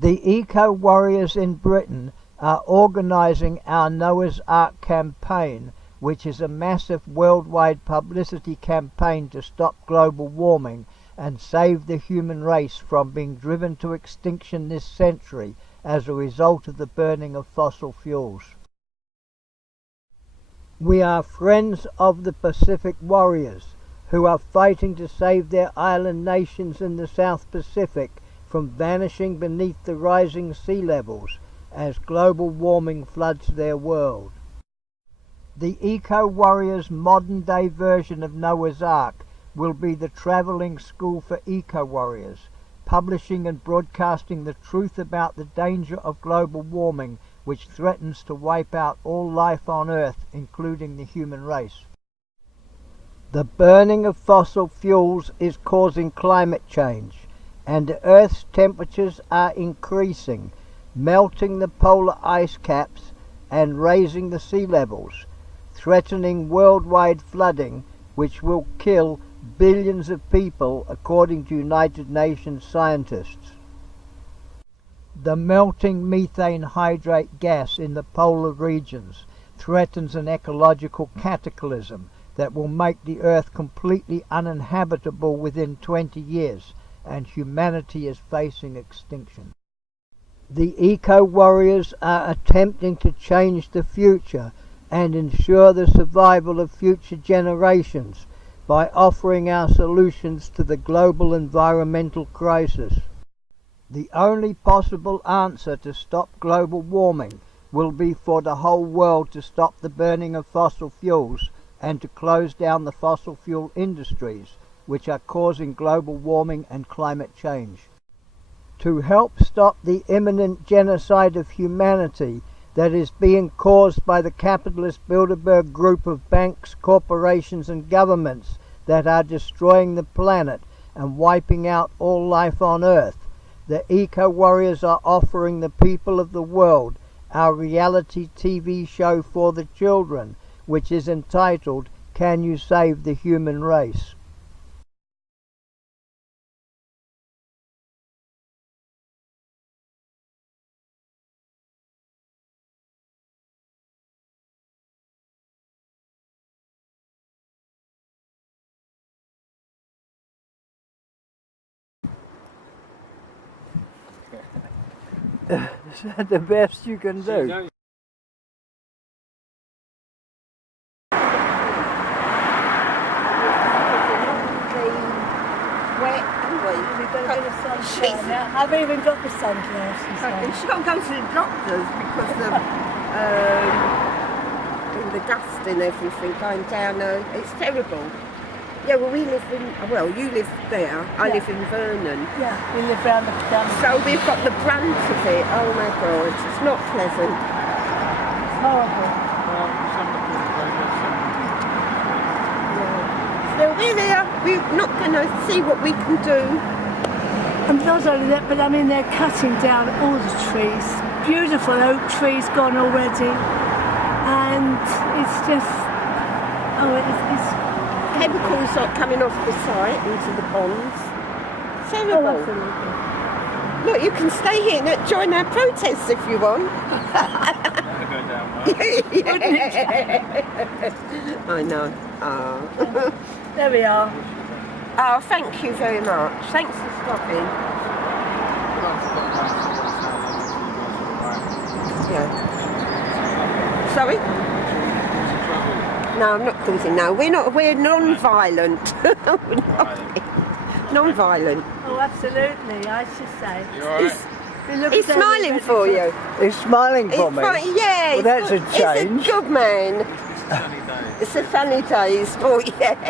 The eco-warriors in Britain are organising our Noah's Ark campaign, which is a massive worldwide publicity campaign to stop global warming and save the human race from being driven to extinction this century as a result of the burning of fossil fuels. We are friends of the Pacific warriors who are fighting to save their island nations in the South Pacific from vanishing beneath the rising sea levels as global warming floods their world. The eco-warriors' modern-day version of Noah's Ark will be the travelling school for eco-warriors, publishing and broadcasting the truth about the danger of global warming, which threatens to wipe out all life on Earth, including the human race. The burning of fossil fuels is causing climate change, and Earth's temperatures are increasing, melting the polar ice caps and raising the sea levels, threatening worldwide flooding, which will kill billions of people, according to United Nations scientists. The melting methane hydrate gas in the polar regions threatens an ecological cataclysm that will make the Earth completely uninhabitable within 20 years, and humanity is facing extinction. The eco-warriors are attempting to change the future and ensure the survival of future generations by offering our solutions to the global environmental crisis. The only possible answer to stop global warming will be for the whole world to stop the burning of fossil fuels and to close down the fossil fuel industries, which are causing global warming and climate change. To help stop the imminent genocide of humanity that is being caused by the capitalist Bilderberg group of banks, corporations and governments that are destroying the planet and wiping out all life on Earth, the eco-warriors are offering the people of the world our reality TV show for the children, which is entitled, Can You Save the Human Race? Is that the best you can do? Wet and we've got a bit of sunshine now. I've even got the sunglasses on. She's got to go to the doctors because of all the dust and everything going down. It's terrible. Yeah, well, we live in, well, you live there, I live in Vernon. Yeah, we live down the So we've got the brunt of it, oh my God, it's not pleasant. It's horrible. Still, we're here, we're not going to see what we can do. And not only that, but I mean, they're cutting down all the trees. Beautiful oak trees gone already. And it's just, it's chemicals are coming off the site into the ponds. Terrible. Oh, absolutely. Look, you can stay here and join our protests if you want. I know. Oh. There we are. Oh, thank you very much. Thanks for stopping. Yeah. Sorry? No, I'm not causing. No, we're not. We're non-violent. Non-violent. Oh, absolutely. I should say. You all right? He's smiling for you. He's smiling for me? Yeah. Well, that's a change. He's a good man. It's a sunny day. It's for you. Yeah.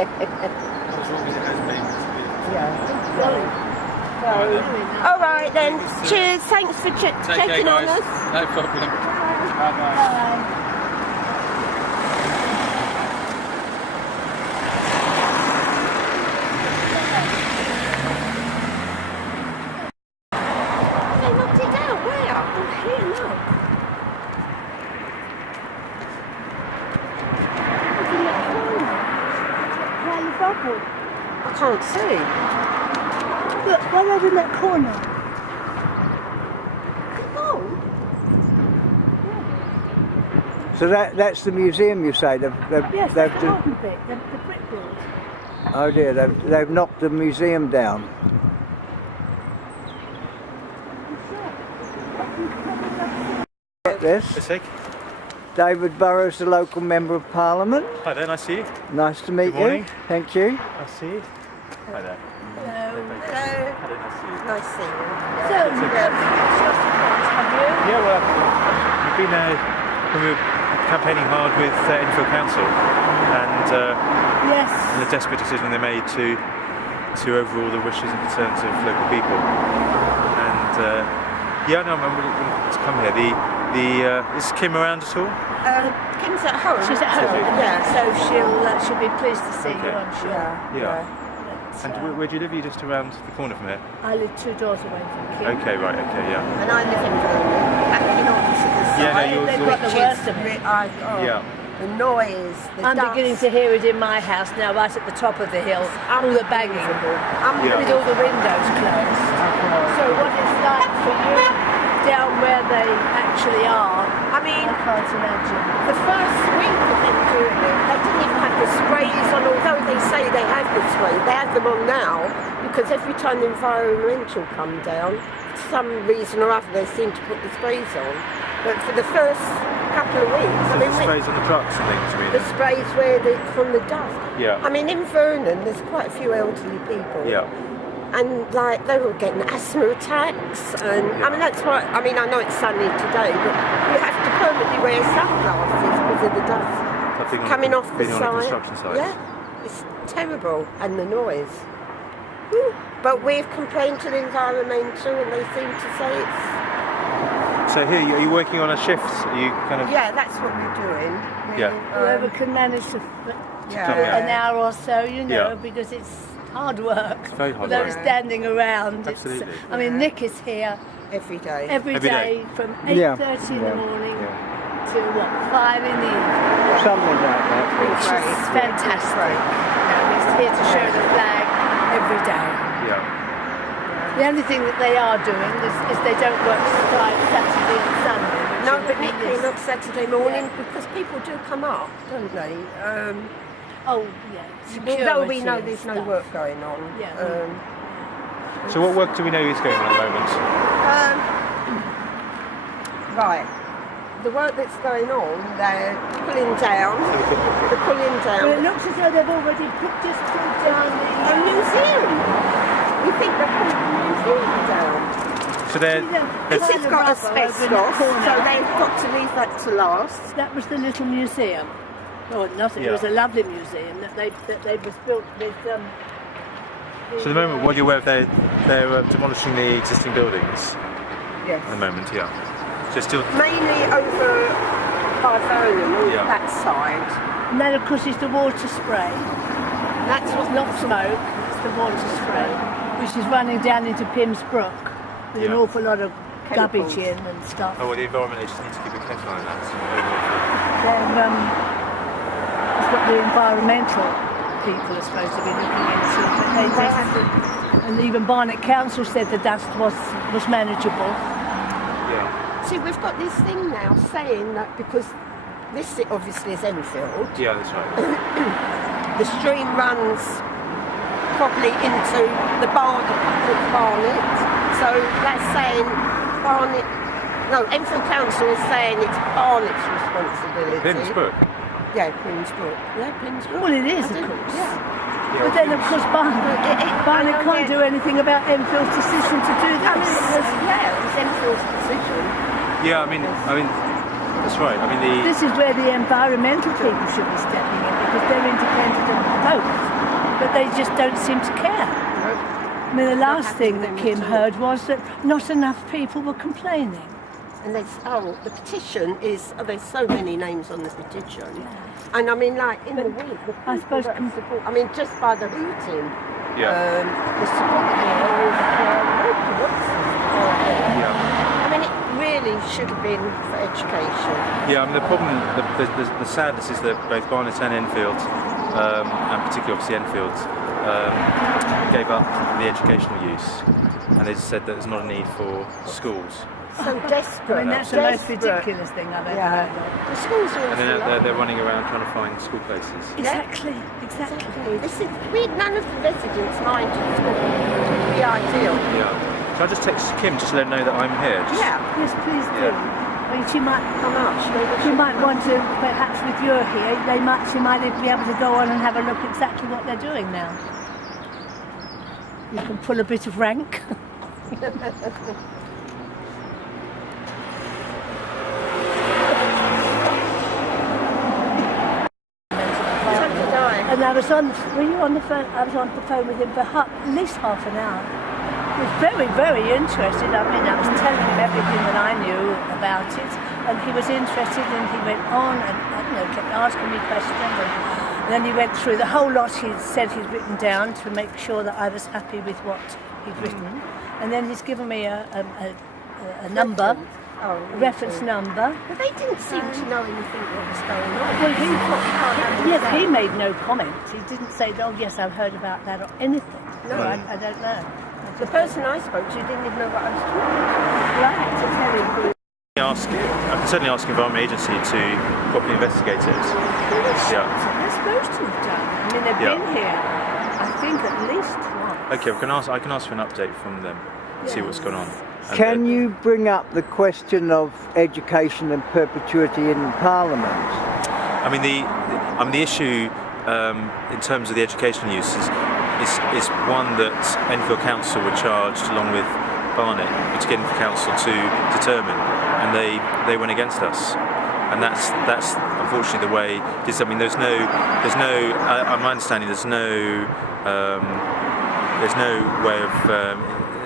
All right then. Cheers. Thanks for checking on us. No problem. Bye-bye. Bye. I can't see. Look, right over in that corner. So that's the museum, you say? Yes, they've the modern bit, the brickwork. Oh dear, they've knocked the museum down. Get this. David Burrows, the local Member of Parliament. Hi there, nice to see you. Nice to meet you. Good morning. Thank you. Nice to see you. Hi there. Hello. Hello, nice to see you. Nice seeing you. So, have you? Yeah, well, we've been we were campaigning hard with Enfield Council, and Yes. the desperate decision they made to overrule the wishes and concerns of local people. And yeah, no, I'm really to come here. Is Kim around at all? Kim's at home. She's at home. Yeah. So she'll be pleased to see you, I'm sure. Yeah. But, And where do you live? Are you just around the corner from here? I live 2 doors away from Kim. Okay, right, okay, yeah. And I live in Birmingham, backing on to the side. Yeah, no, you're- They've got the which worst is of it. Yeah. The noise, the I'm dust. beginning to hear it in my house now, right at the top of the hill. All the banging, Unbelievable. with all the windows closed. So what it's like for you down where they actually are, I mean, I can't imagine. the first week of them doing it, they didn't even have the sprays on, although they say they have the spray. They have them on now, because every time the environmental come down, for some reason or other, they seem to put the sprays on. But for the first couple of weeks, So I mean, the sprays on the trucks and things, you mean? the sprays where from the dust. Yeah. I mean, in Vernon, there's quite a few elderly people. Yeah. And like they were getting asthma attacks, and I mean that's why. I mean I know it's sunny today, but you have to permanently wear sunglasses because of the dust Something coming off the being on a side. construction site. Yeah, it's terrible, and the noise. Whew. But we've complained to the environmental, and they seem to say it's. So here, are you working on a shift? Are you kind of? Yeah, that's what we're doing. Yeah. Whoever can manage to Yeah. an hour or so, you know, Yeah. because it's hard work. It's very hard Without work. standing around. Absolutely. I mean, Nick is here Every day. every Every day. day from 8:30 in the morning to what, 5 in the evening. Something like that. Which is fantastic. You know, he's here to show the flag every day. Yeah. The only thing that they are doing is they don't work Saturday and Sunday. which No, is but Nick came this. up Saturday morning Yeah. because people do come up, don't they? Oh, yeah. Although we security know and there's no stuff. work going on. Yeah. So what work do we know is going on at the moment? Right. The work that's going on, they're pulling down. They're pulling Well, it down looks as though they've already just pulled down a the... museum. We think they're pulling the museum down. So they're This has got asbestos, so they've got to leave that to last. That was the little museum. Oh, nothing. It was a lovely museum that they was built with. so at the moment, what you're aware of, they're demolishing the existing buildings Yes. at the moment. Yeah. So still. Mainly over by Vernon, on Yeah. that side. And then, of course, is the water spray. That's what's Not smoke. It's the water spray, which is running down into Pimm's Brook with an Yeah. awful lot of Chemicals. garbage in and stuff. Oh, well, the environment agency needs to keep a careful eye on that. Then, it's what the environmental people are supposed to be looking into. But and even Barnet Council said the dust was manageable. Yeah. See, we've got this thing now saying that because this obviously is Enfield, Yeah, that's right. the stream runs probably into the Barnet. So that's saying Barnet. No, Enfield Council is saying it's Barnet's responsibility. Pimm's Brook. Yeah, Pimm's Brook. Yeah, Pimm's Brook. Well, it is, I of think- course. Yeah. But then, of course, Barnet I know, can't yeah. do anything about Enfield's decision to do I mean, this. it was Enfield's decision. Yeah, I mean, that's right. I mean, This is where the environmental people should be stepping in because they're independent of both, but they just don't seem to care. I mean, the last thing that Kim heard was that not enough people were complaining. And there's, the petition is, there's so many names on the petition. And I mean, like, in the week, the I people suppose that com- support, I mean, just by the hooting, Yeah. the support here is, I mean, it really should have been for education. Yeah, I mean, the problem, the sadness is that both Barnet and Enfield, and particularly obviously Enfield, gave up the educational use, and they said that there's not a need for schools. So desperate. I mean, that's the most ridiculous thing I've ever heard of. The schools are And then they're running around trying to find school places. Exactly. None of the residents mind the school. It'd be ideal. Yeah. Shall I just text Kim just to let her know that I'm here? Just, Yes, please do. I mean, she might. How much? She might want to, perhaps with you here, she might even be able to go on and have a look exactly what they're doing now. You can pull a bit of rank. And I was on. Were you on the phone? I was on the phone with him for at least half an hour. He was very, very interested. I mean, I was telling him everything that I knew about it, and he was interested. And he went on and kept asking me questions. And then he went through the whole lot. He said he'd written down to make sure that I was happy with what he'd written. And then he's given me a number. Oh, reference number. But they didn't seem to know anything what was going on. Well, he made no comment. He didn't say, "Oh, yes, I've heard about that" or anything. No. I don't know. The person I spoke to didn't even know what I was talking about. Right, to tell him. I can certainly ask Environment Agency to properly investigate it. They're supposed to have done. I mean, they've been here, I think, at least once. Okay, I can ask for an update from them, see what's going on. And Can you bring up the question of education and perpetuity in Parliament? I mean, the issue in terms of the educational use is one that Enfield Council were charged, along with Barnet, to get Enfield Council to determine, and they went against us, and that's unfortunately the way it is. I mean, there's no. My understanding, there's no way of.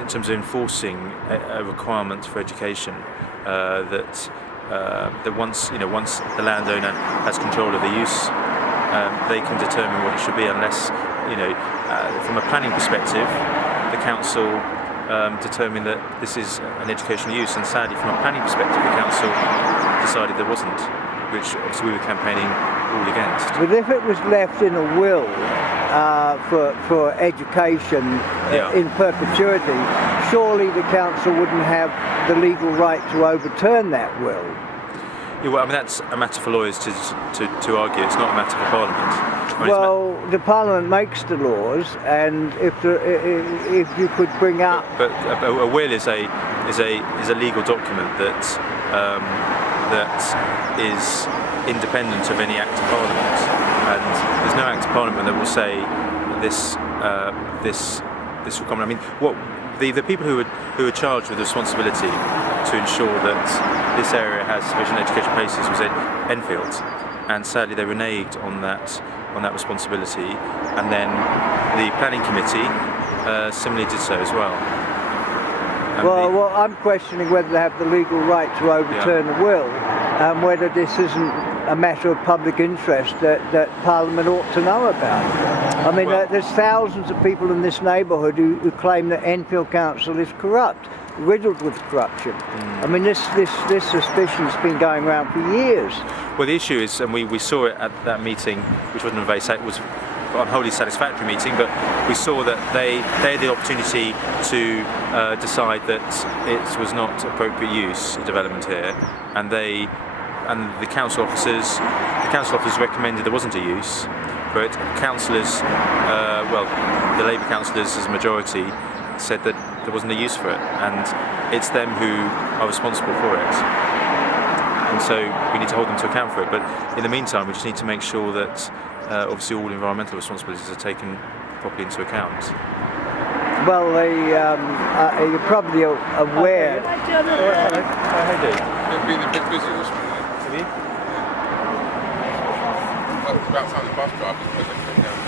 In terms of enforcing a requirement for education, that once the landowner has control of the use, they can determine what it should be, unless from a planning perspective, the council determined that this is an educational use, and sadly, from a planning perspective, the council decided there wasn't, which obviously we were campaigning all against. But if it was left in a will for education in perpetuity, surely the council wouldn't have the legal right to overturn that will. Yeah, well, I mean, that's a matter for lawyers to argue. It's not a matter for Parliament. I mean, the Parliament makes the laws, and if you could bring up, but a will is a legal document that is independent of any act of Parliament, and there's no act of Parliament that will say this will come. I mean, what the people who are charged with the responsibility to ensure that this area has sufficient education places was Enfield, and sadly they reneged on that responsibility, and then the planning committee similarly did so as well. Well, I'm questioning whether they have the legal right to overturn a will, and whether this isn't a matter of public interest that Parliament ought to know about. I mean, there's thousands of people in this neighbourhood who claim that Enfield Council is corrupt, riddled with corruption. I mean, this suspicion's been going around for years. Well, the issue is, and we saw it at that meeting, which wasn't was a wholly satisfactory meeting, but we saw that they had the opportunity to decide that it was not appropriate use of development here, and the council officers recommended there wasn't a use, but councillors, the Labour councillors as a majority, said that there wasn't a use for it, and it's them who are responsible for it, and so we need to hold them to account for it. But in the meantime, we just need to make sure that obviously all environmental responsibilities are taken properly into account. Well, you're probably aware. How do you do? They've been a bit busy this morning. Have you? Well, it's about time the bus drivers put their foot down.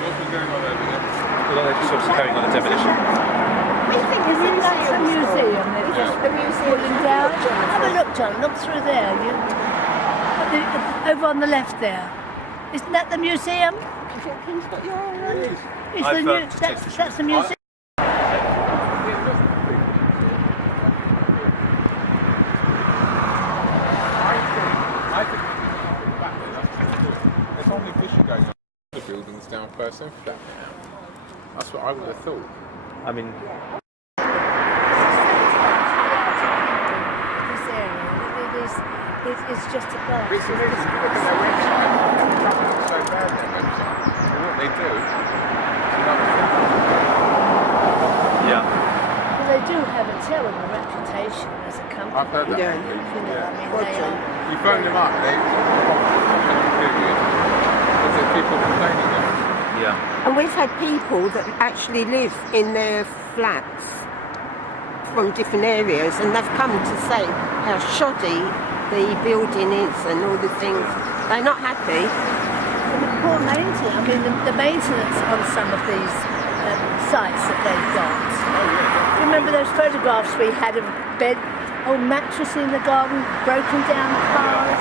What's been going on over there? Well, they're just obviously carrying on a demolition. Isn't that a museum? They're just a museum pulling down. Have a look, John. Look through there. Over on the left there. Isn't that the museum? That's the museum. I think there's only fishing going on in the buildings down come first and flatten it out. That's what I would have thought. I mean, This area, it's just a bar. It's good on their website. It's not so bad on their website. And what they do is another thing. yeah. Well, they do have a terrible reputation as a company. I've heard that. Yeah. You know, I mean, they are. You phone them up, they because there's people complaining now. Yeah. And we've had people that actually live in their flats from different areas, and they've come to say how shoddy the building is and all the things. They're not happy. The poor maintenance. I mean, the maintenance on some of these sites that they've got. Remember those photographs we had of bed, old mattress in the garden, broken down cars.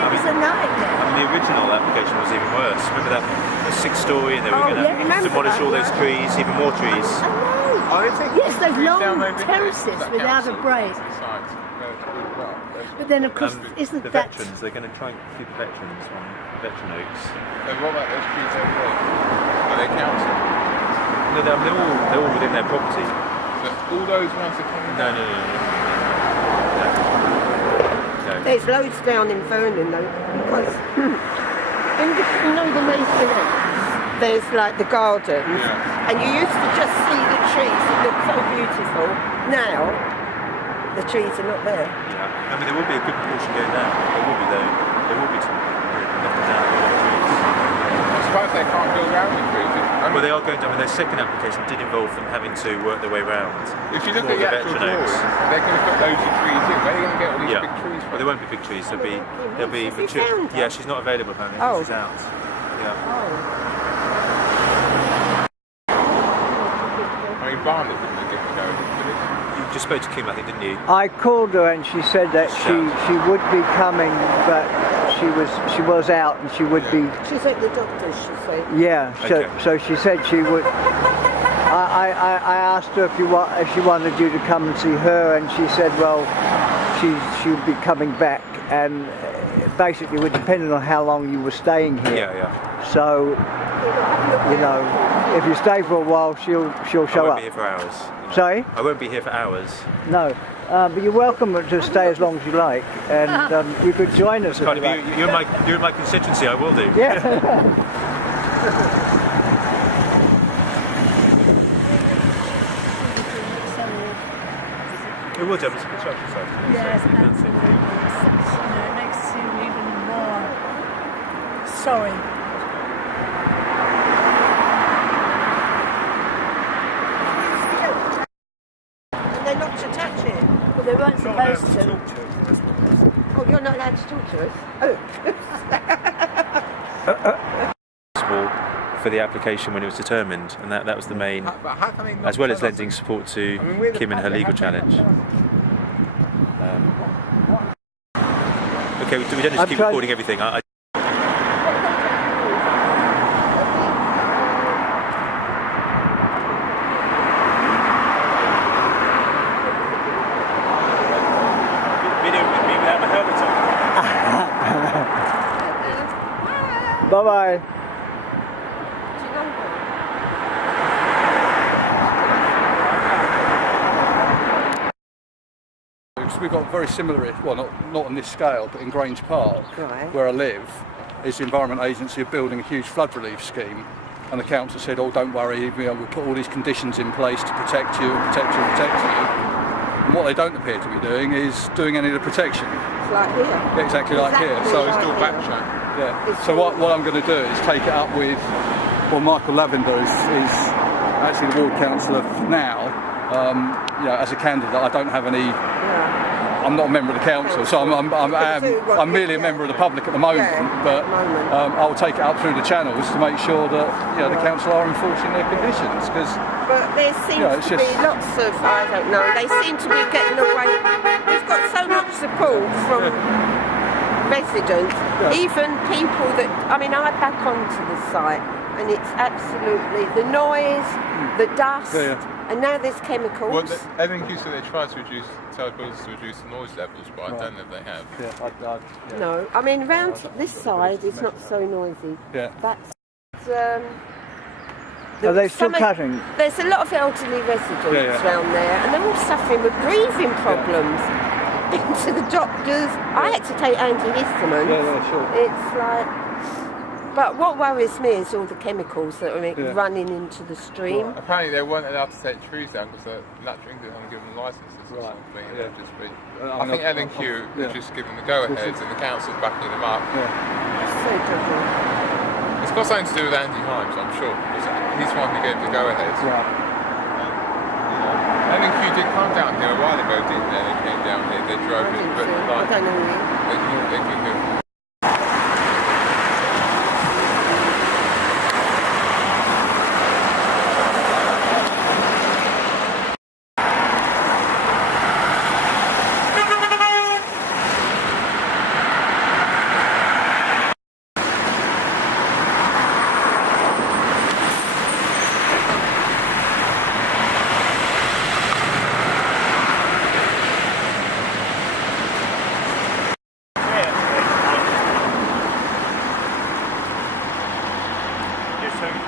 It was a nightmare. I mean, the original application was even worse. Remember that the 6-story, and they were going to demolish all those trees, even more trees. I know. Oh, they take Yes, those trees down long over there. terraces That without a council break. decides where to put it up. But then, of course, isn't the that... veterans? They're going to try and keep the veterans on veteran oaks. And what about those trees over there? Are they council? No, they're all within their property. So all those ones are coming No, down? no, no, no. No. There's loads down in Vernon though, because in the, you know the Masonette, there's like the gardens, Yeah. and you used to just see the trees that look so beautiful. Now, the trees are not there. Yeah. I mean, there will be a good proportion going down. There will be though. There will be some left down a lot of trees. I suppose they can't build around the trees. Well, they are going down. I mean, their second application did involve them having to work their way round. If you look all at the actual veteran oaks. drawing, they're going to put loads of trees in. Where are you going to get all these big trees Well, from? there won't be big trees. There'll be Have you mature. found her? Yeah, she's not available apparently. Oh. She's out. Yeah. I mean, Barnet didn't get to go, did it? You just spoke to Kim, I think, didn't you? I called her and she said that she would be coming, but she was out and she would be. She's at the doctor's, she said. Yeah. Okay. So she said she would. I asked her if she wanted you to come and see her, and she said, well, she would be coming back, and basically it would depend on how long you were staying here. Yeah. So, you know, if you stay for a while, she'll I show won't up. be here for hours. Sorry? I won't be here for hours. No. But you're welcome to stay as long as you like, and you could join us if Kind you of, like. you're in my constituency. I will do. Yeah. It will do. It's a construction site. Yes, absolutely. It makes you even more sorry. And they're not to touch it. Well, they weren't supposed to. Oh, you're not allowed to talk to us? Oh. For the application when it was determined, and that was the main, But how can they not as well as tell us? lending support to I mean, we're the Kim in her public, legal how can they challenge. not Okay, we don't just keep recording everything. Video with me without my helmet on. Bye bye. Do you know her? We've got very similar, well not on this scale, but in Grange Park, Right. where I live, is the Environment Agency are building a huge flood relief scheme, and the council said, oh don't worry, we'll put all these conditions in place to protect you and protect you and protect you. And what they don't appear to be doing is doing any of the protection. It's like here. Yeah, exactly like here. Exactly So like Still here. backtrack. yeah. So what I'm going to do is take it up with, well, Michael Lavender is actually the ward councillor now. You know, as a candidate, I don't have any. Yeah. I'm not a member of the council, so I'm merely a member of the public at the moment. Yeah, but at the moment. I'll take it up through the channels to make sure that the council are enforcing their conditions. Because But there seems to be lots of, I don't know, they seem to be getting away. We've got so much support from residents, even people that, I mean, I back onto the site and it's absolutely, the noise, the dust, and now there's chemicals. Well, everything used to they try to tell builders to reduce the noise levels, but I don't know if they have. No, I mean, around this side it's not so noisy. Yeah. That's Are they still some cutting? There's a lot of elderly residents around there, and they're all suffering with breathing problems. Been to the doctors. I had to take antihistamines. Yeah, sure. It's like, but what worries me is all the chemicals that are running into the stream. Right. Apparently they weren't allowed to take trees down because the Natural England hadn't given them licences or something. Yeah. Just be, I think L&Q was just giving the go-aheads and the council's backing them up. It's so trouble. It's got something to do with Andy Himes, I'm sure. He's the one who gave the go-aheads. L&Q did come down here a while ago, didn't they? They came down here, they drove it, but I don't know. they couldn't.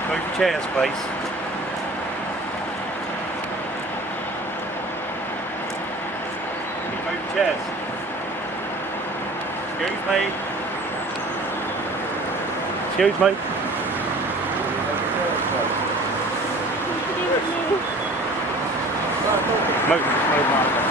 Move chairs, please. Can you move chairs? Excuse me. Excuse me. Move, Martha.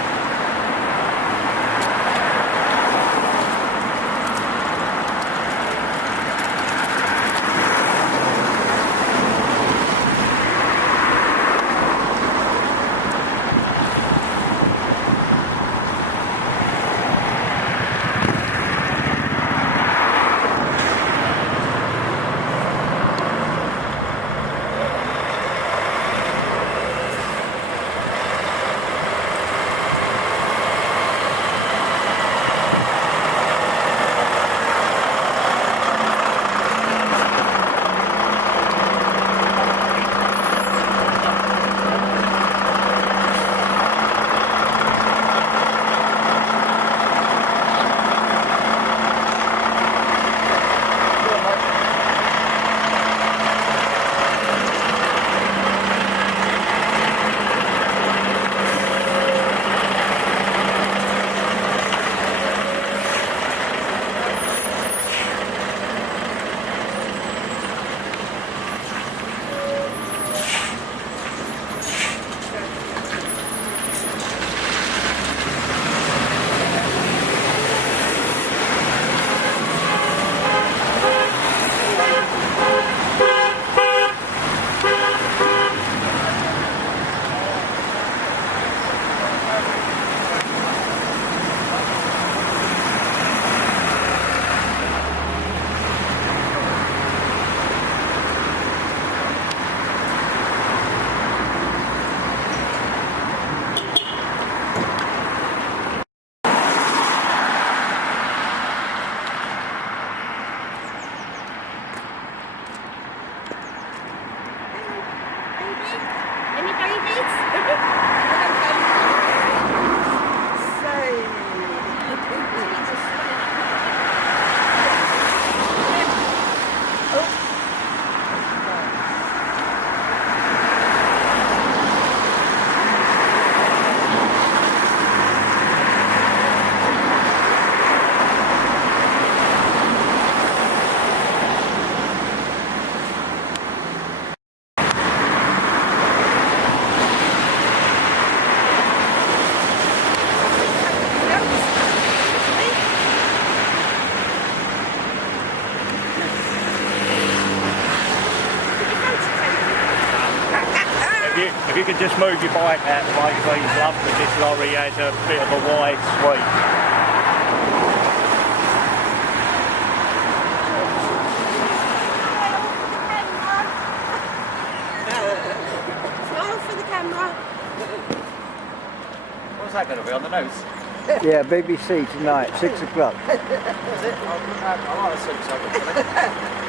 If you could just move your bike out of the way, please, love, because this lorry has a bit of a wide sweep. Smile for the camera. What's that going to be on the notes? Yeah, BBC tonight, 6 o'clock. Is it? I want to see something.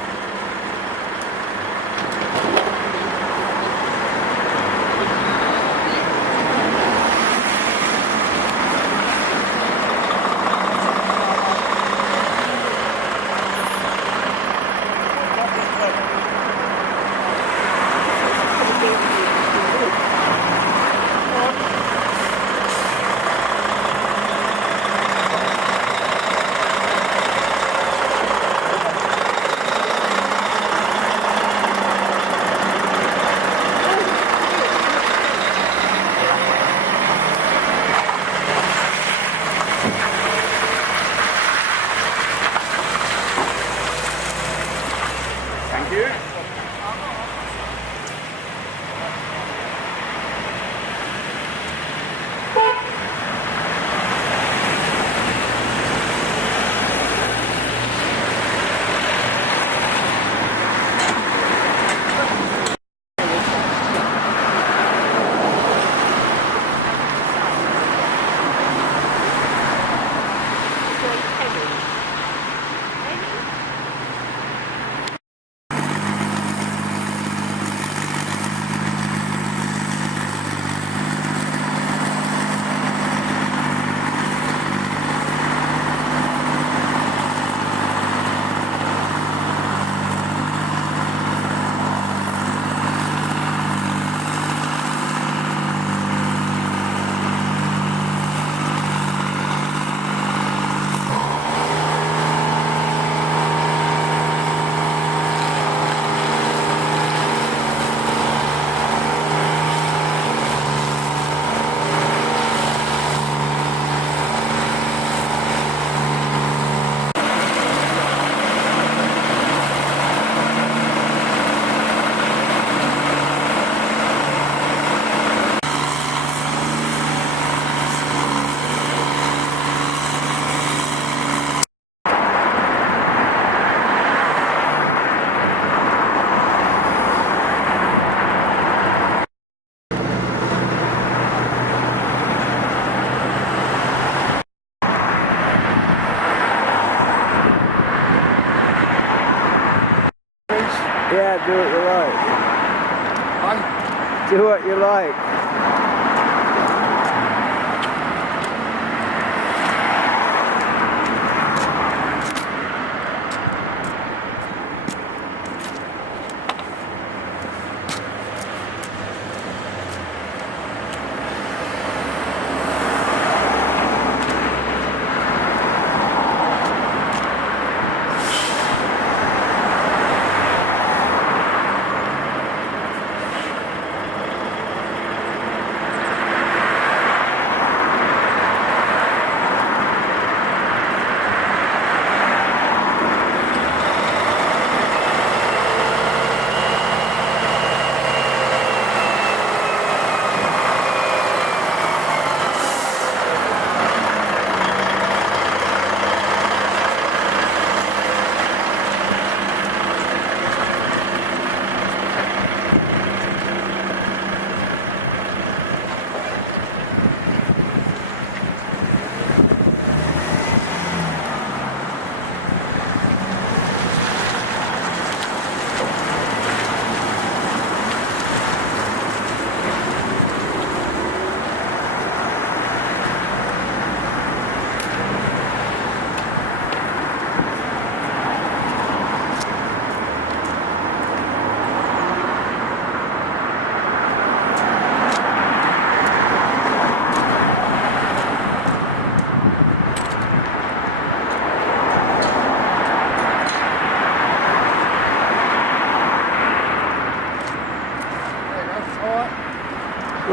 that, do what you like. Do what you like.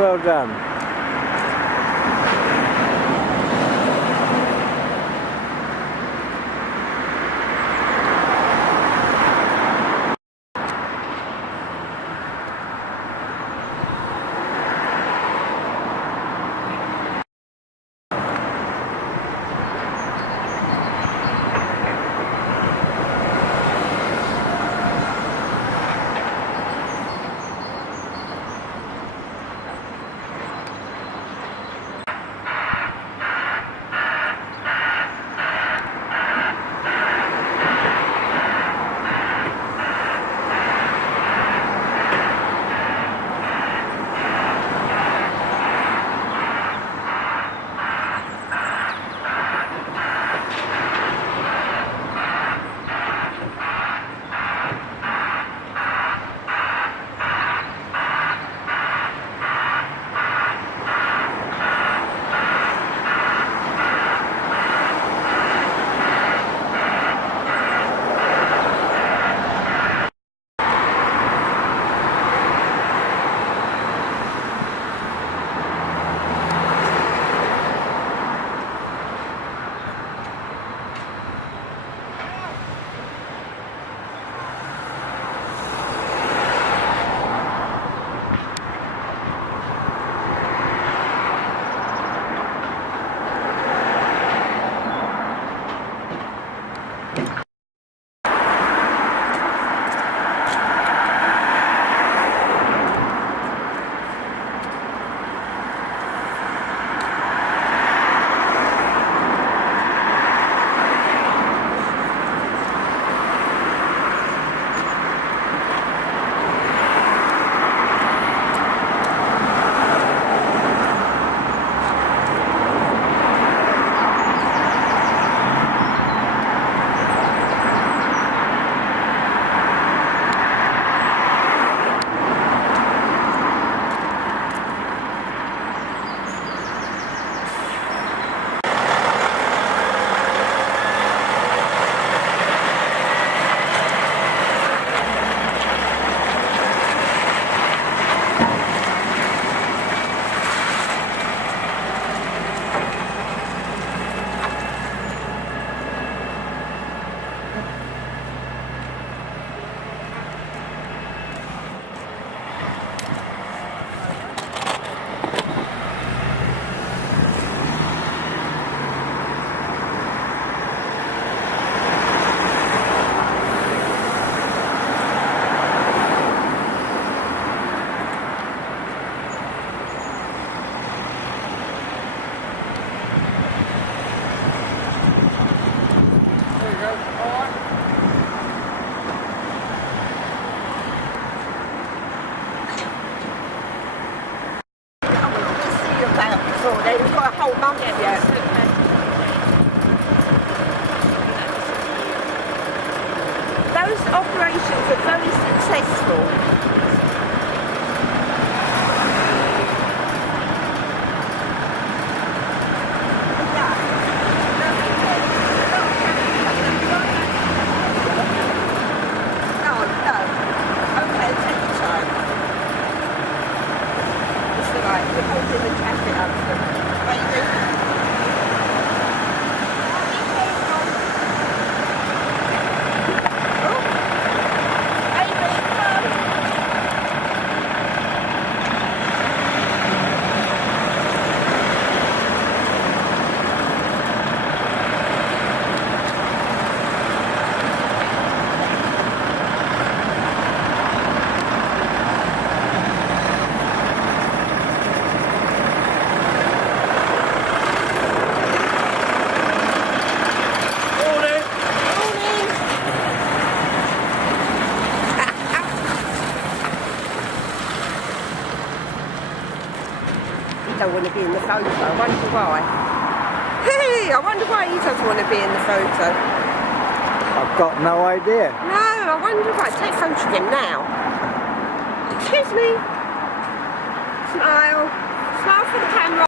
Well done. month yet. Those operations are very successful. Don't want to be in the photo. I wonder why. Hey, I wonder why he doesn't want to be in the photo. I've got no idea. No, I wonder why. Take a photo of him now. Excuse me. Smile. Smile for the camera.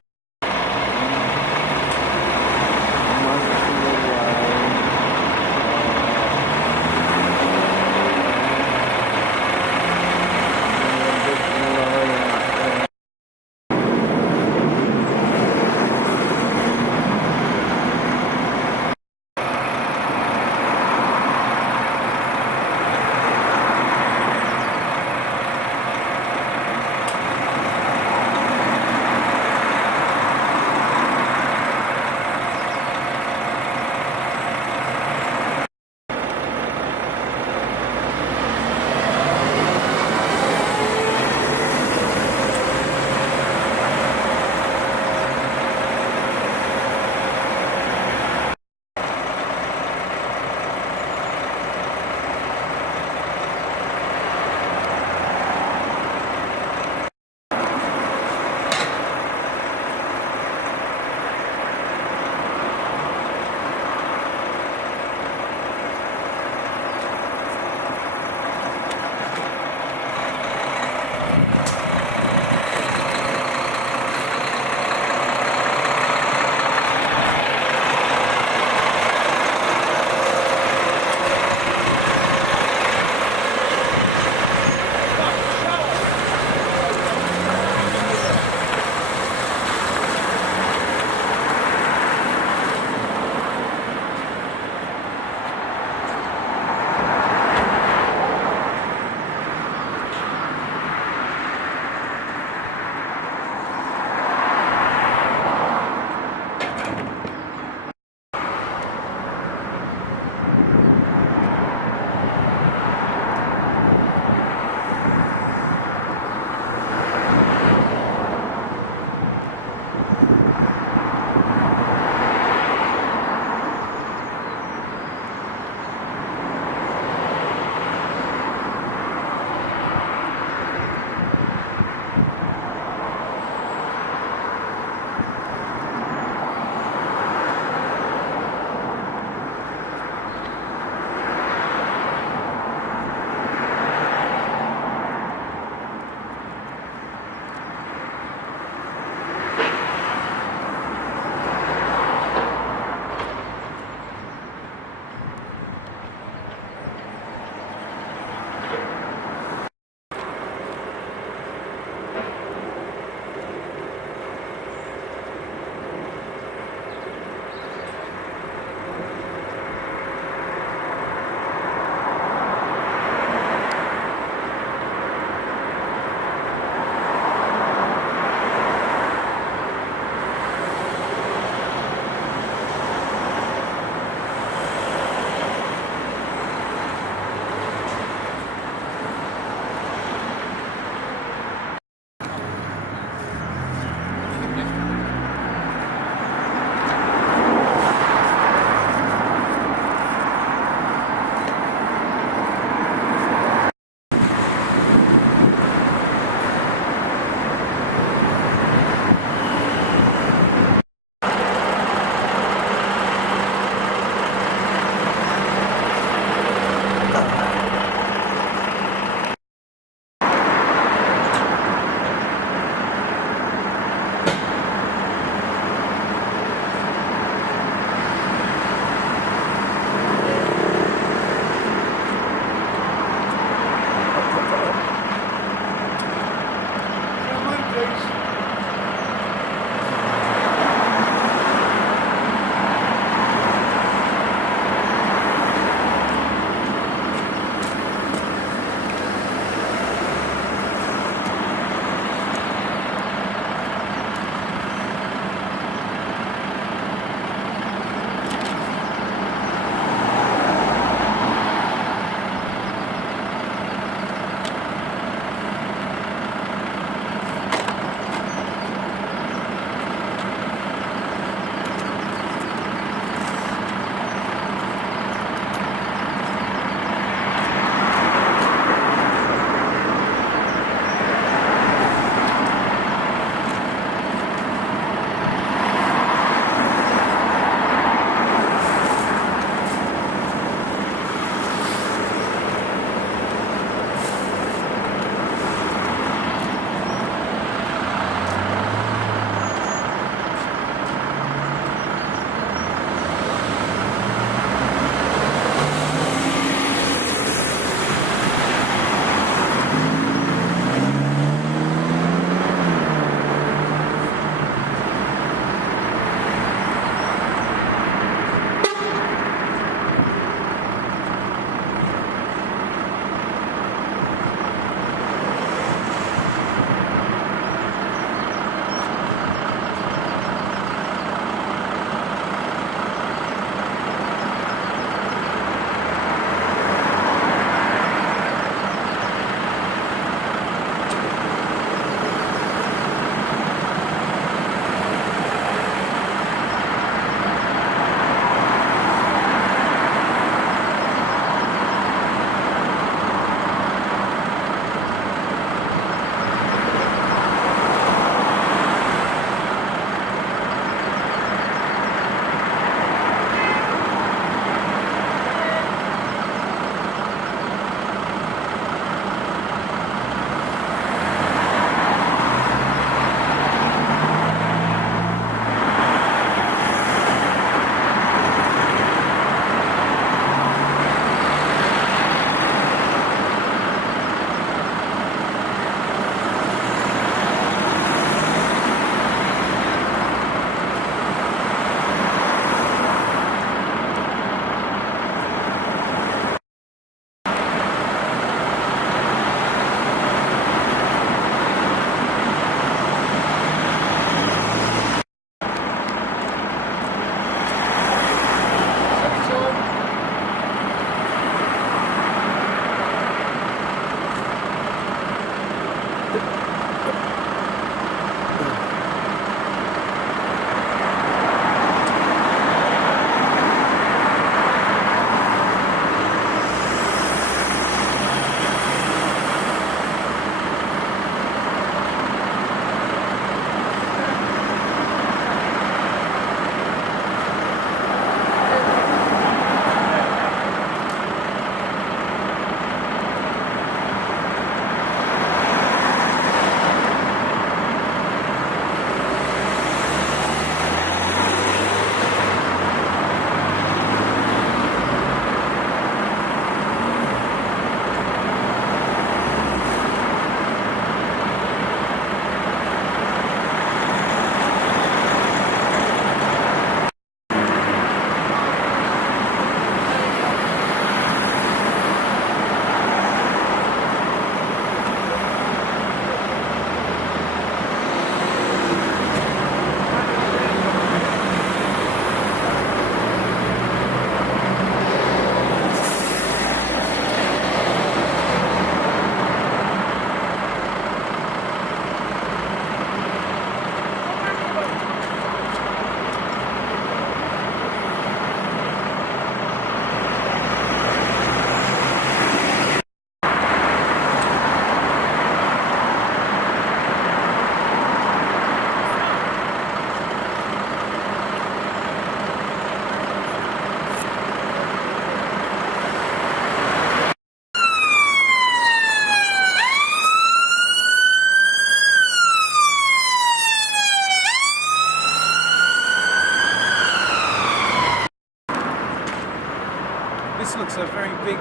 This looks a very big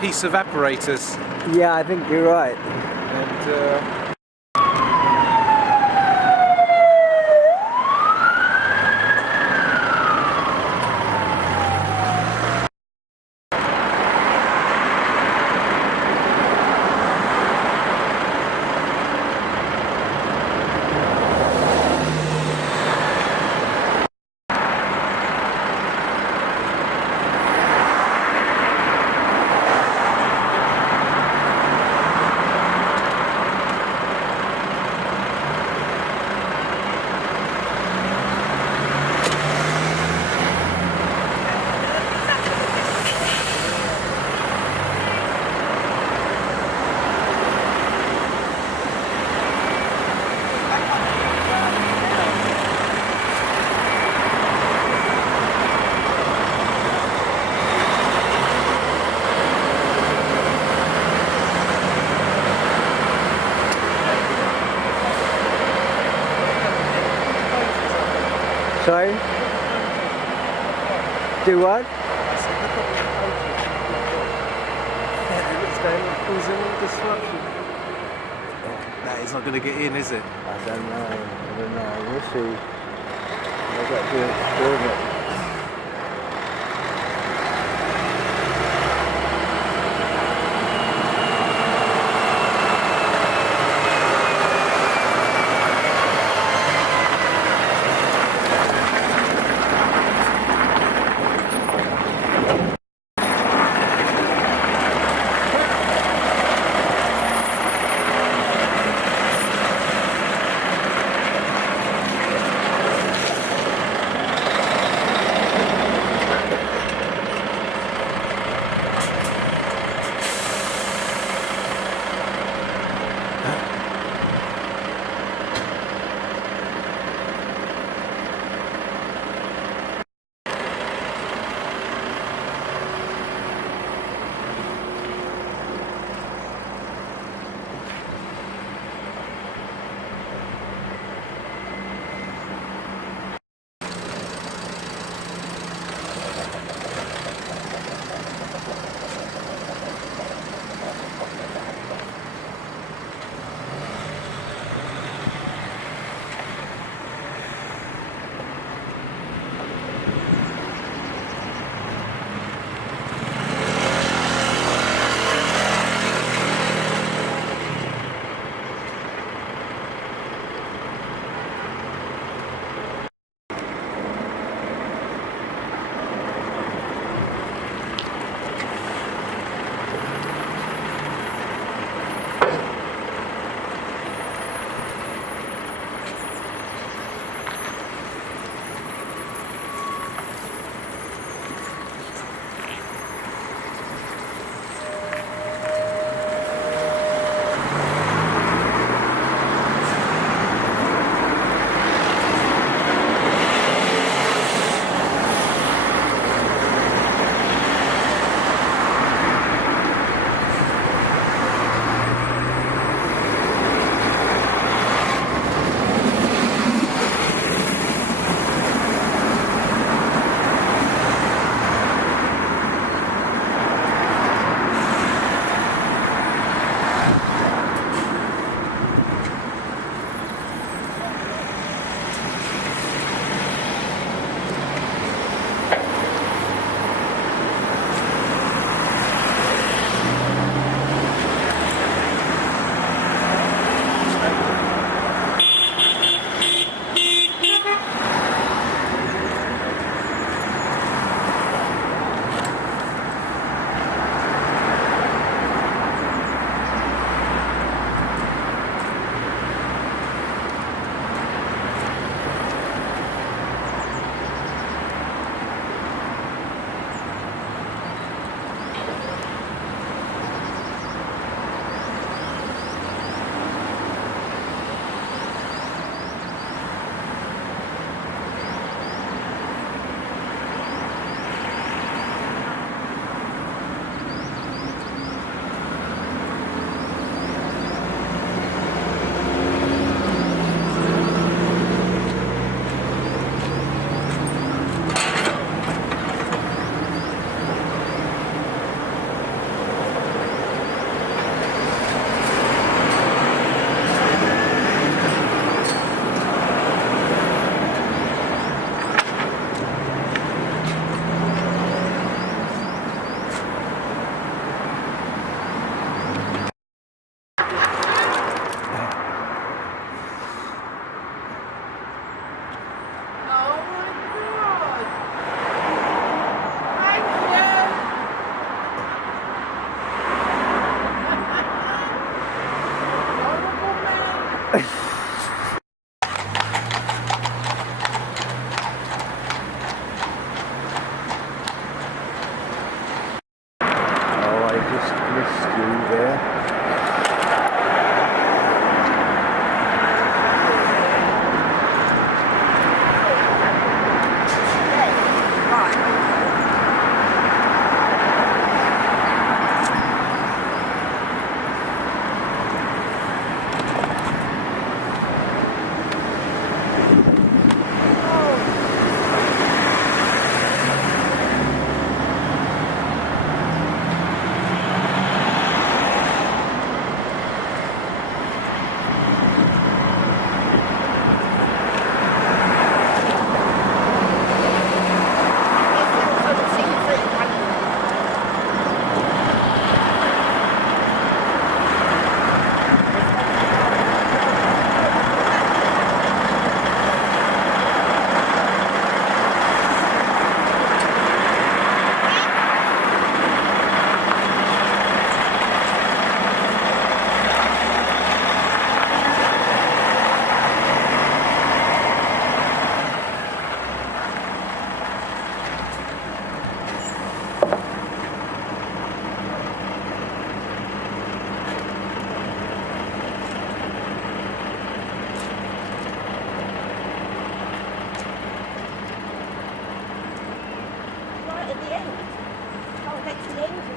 piece of apparatus. Yeah, I think you're right. And Sorry? Do what? that is not going to get in, is it? I don't know. We'll see. I've got to explore it. at the end. Can't get to the end of it.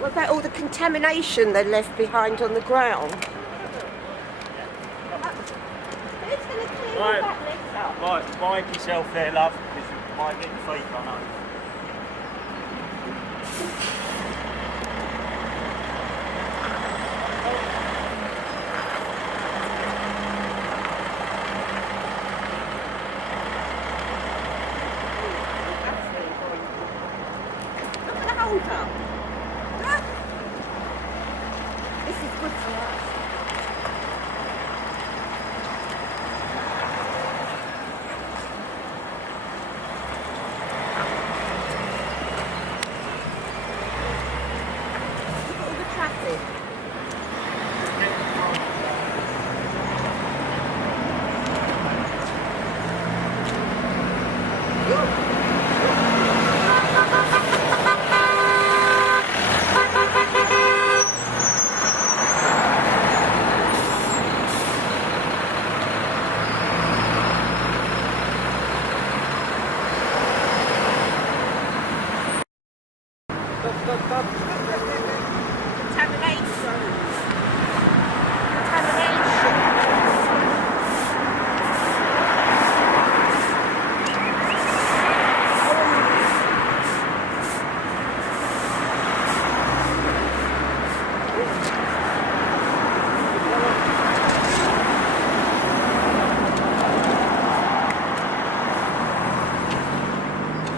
What about all the contamination they left behind on the ground? Who's going to clean Right. that list up? Right, mind yourself there, love, because you might get your feet run over. Look at the hold up. Look. This is good for us. Look at all the traffic. Contamination.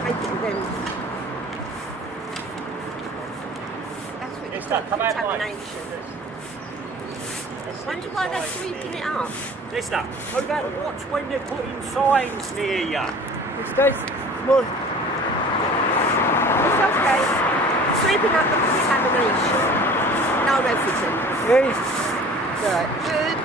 Taking them. That's what you've got, Come out, Mike. contamination. Wonder why they're sweeping it up. Listen, what about watch when they're putting signs near you? It's okay. Sweeping up the contamination. No evidence. Right. Good.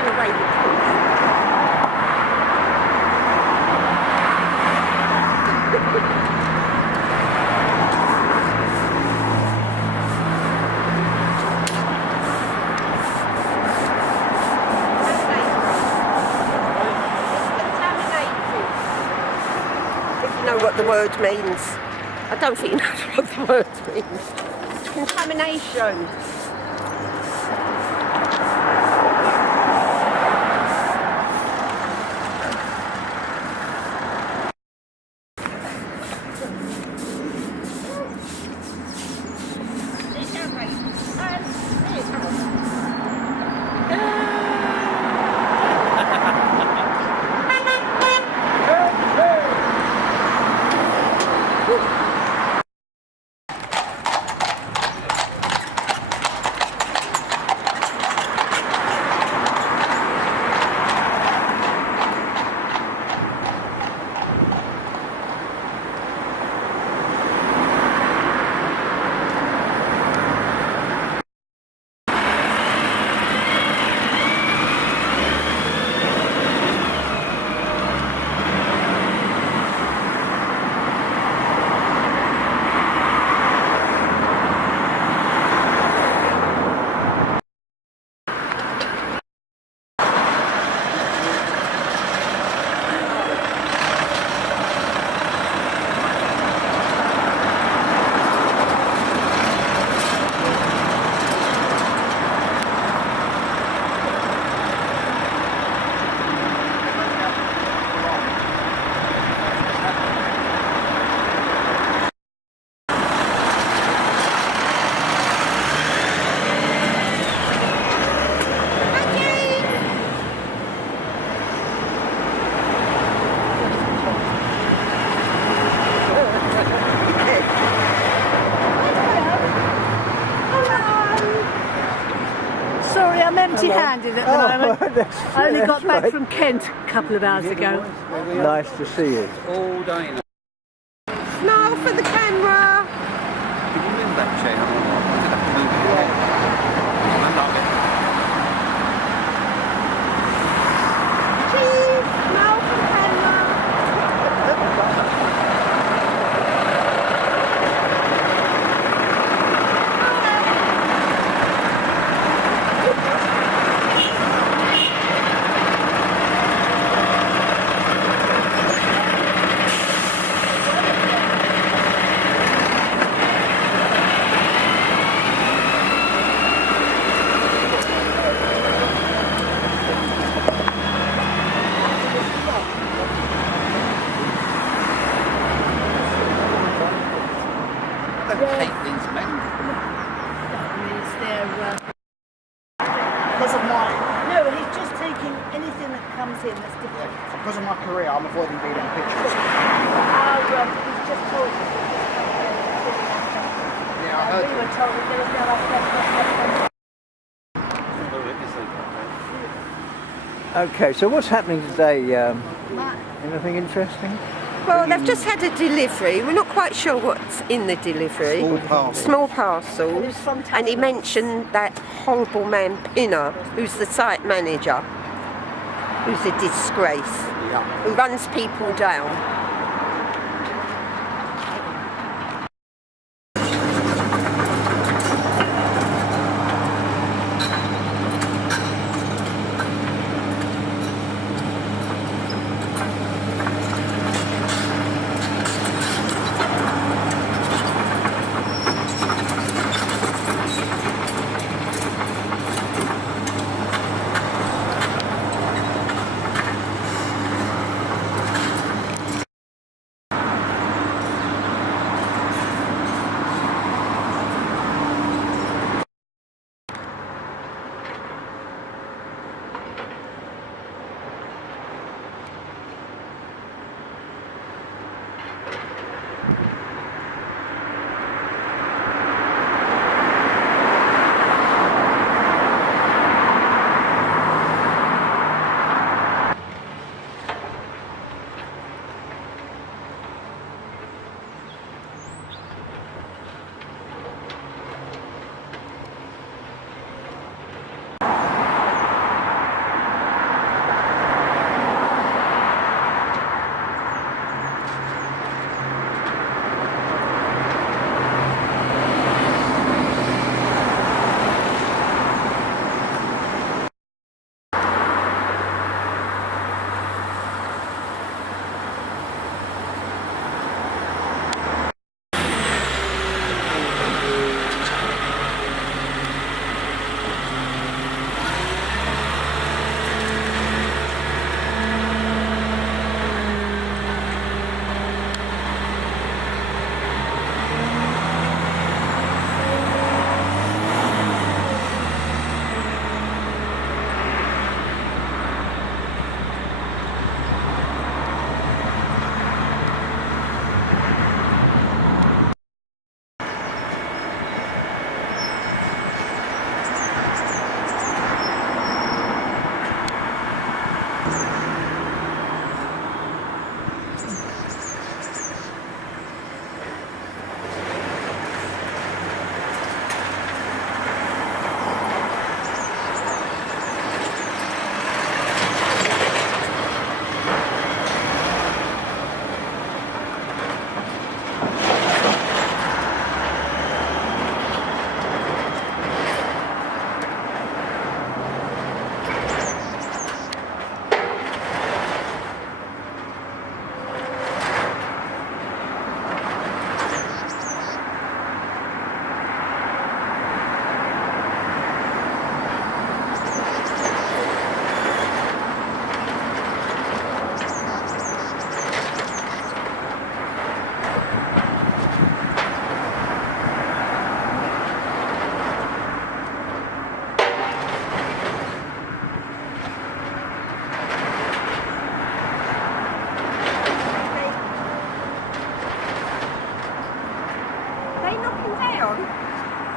Away with it. If you know what the word means. I don't think you know what the word means. Contamination. empty-handed at the moment. I only got back from Kent a couple of hours ago. Nice to see you. All day now. Smile for the camera. Can you move that chair? I did have to move it. I love it. because of my he's just taking anything that comes in that's different. because of my career, I'm avoiding being in pictures. He's just told us. Yeah, I heard We you. were told that there was no other. Okay, so what's happening today? Anything interesting? Well, they've just had a delivery. We're not quite sure what's in the delivery. Small parcels. And he mentioned that horrible man Pinner, who's the site manager, who's a disgrace, who runs people down.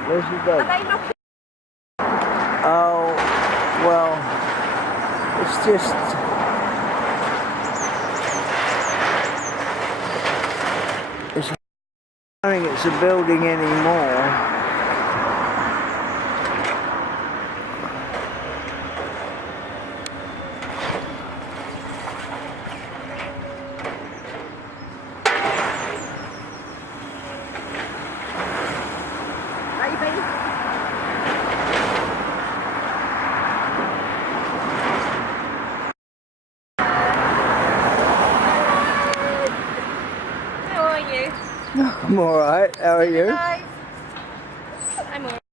Where's your dog? Are they knocking? Oh, well, it's just... It's not knowing it's a building anymore. How are you? I'm alright, how are you? Hi. I'm alright.